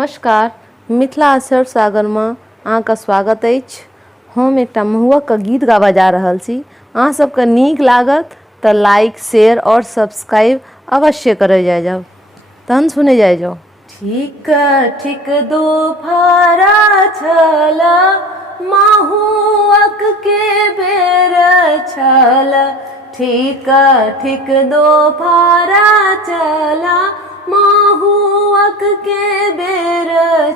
नमस्कार, मिथिला आश्चर्य सागर में अहाँक स्वागत अछि। हम एकटा महुआक गीत गाबा जा रहल छी। अहाँ सबके नीक लागत तऽ लाइक, शेयर और सब्सक्राइब अवश्य करे जाओ। तहन सुने जाओ। ठीक ठीक दोपहरा छला, महुआक के बेर छला। ठीक ठीक दोपहरा छला, महुआक के बेर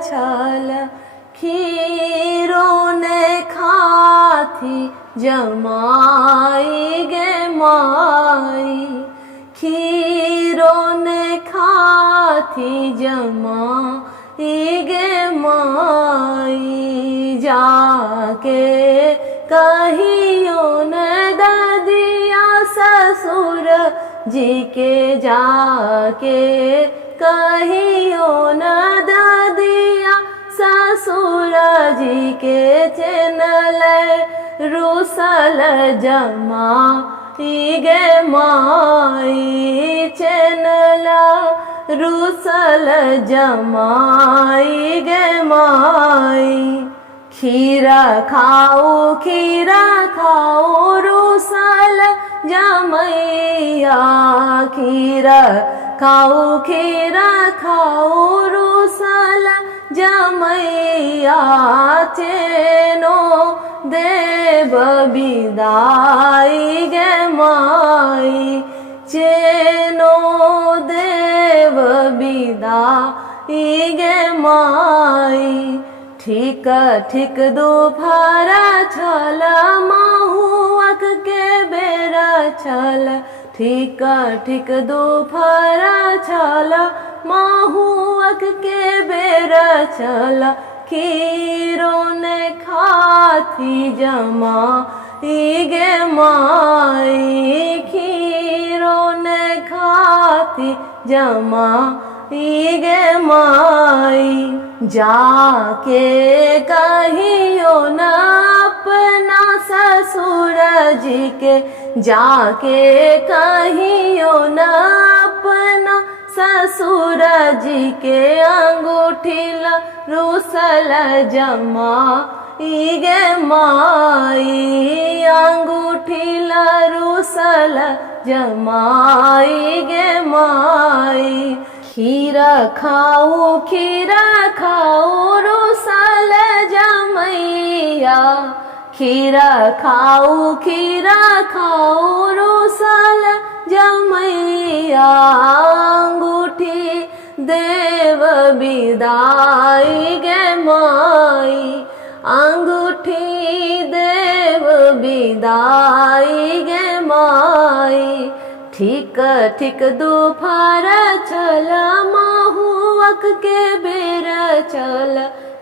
छल। खीरो ने खाथी जमाई गे माई, खीरो ने खाथी जमाई गे माई। जाके कहियो न ददिया ससुर जी के, जाके कहियो न ददिया ससुर जी के। चैनल रूसल जमाई गे माई, चैनल रूसल जमाई गे माई। खीरा खाओ, खीरा खाओ रूसल जमैया। खीरा खाओ, खीरा खाओ रूसल जमैया। चेनो देव बिदाई गे माई, चेनो देव बिदाई गे माई। ठीक ठीक दोपहरा छला, महुआक के बेर छल। ठीक ठीक दोपहरा छला, महुआक के बेर छल। खीरो ने खाथी जमाई गे माई, खीरो ने खाथी जमाई गे माई। जाके कहियो न अपना ससुर जी के, जाके कहियो न अपना ससुर जी के। अंगूठी रूसल जमाई गे माई, अंगूठी रूसल जमाई गे माई। खीरा खाओ, खीरा खाओ रूसल जमैया। खीरा खाओ, खीरा खाओ रूसल जमैया। अंगूठी देव बिदाई गे माई, अंगूठी देव बिदाई गे माई। ठीक ठीक दोपहरा छला, महुआक के बेर छल।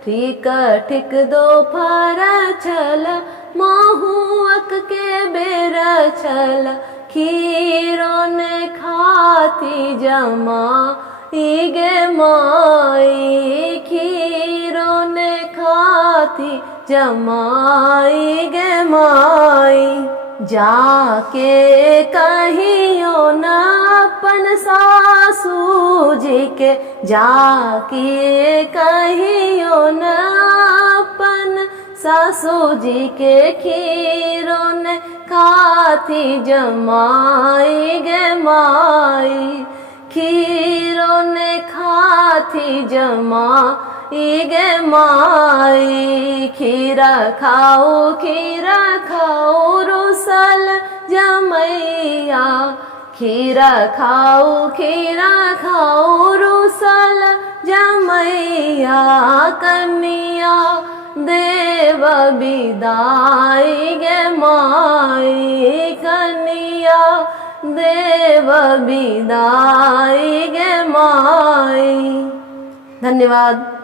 ठीक ठीक दोपहरा छला, महुआक के बेर छल। खीरो ने खाथी जमाई गे माई, खीरो ने खाथी जमाई गे माई। जाके कहियो न अपन सासू जी के, जाके कहियो न अपन सासू जी के। खीरो ने खाथी जमाई गे माई, खीरो ने खाथी जमाई गे माई। खीरा खाओ, खीरा खाओ रूसल जमैया। खीरा खाओ, खीरा खाओ रूसल जमैया। कन्या देव बिदाई गे माई, कन्या देव बिदाई गे माई। धन्यवाद।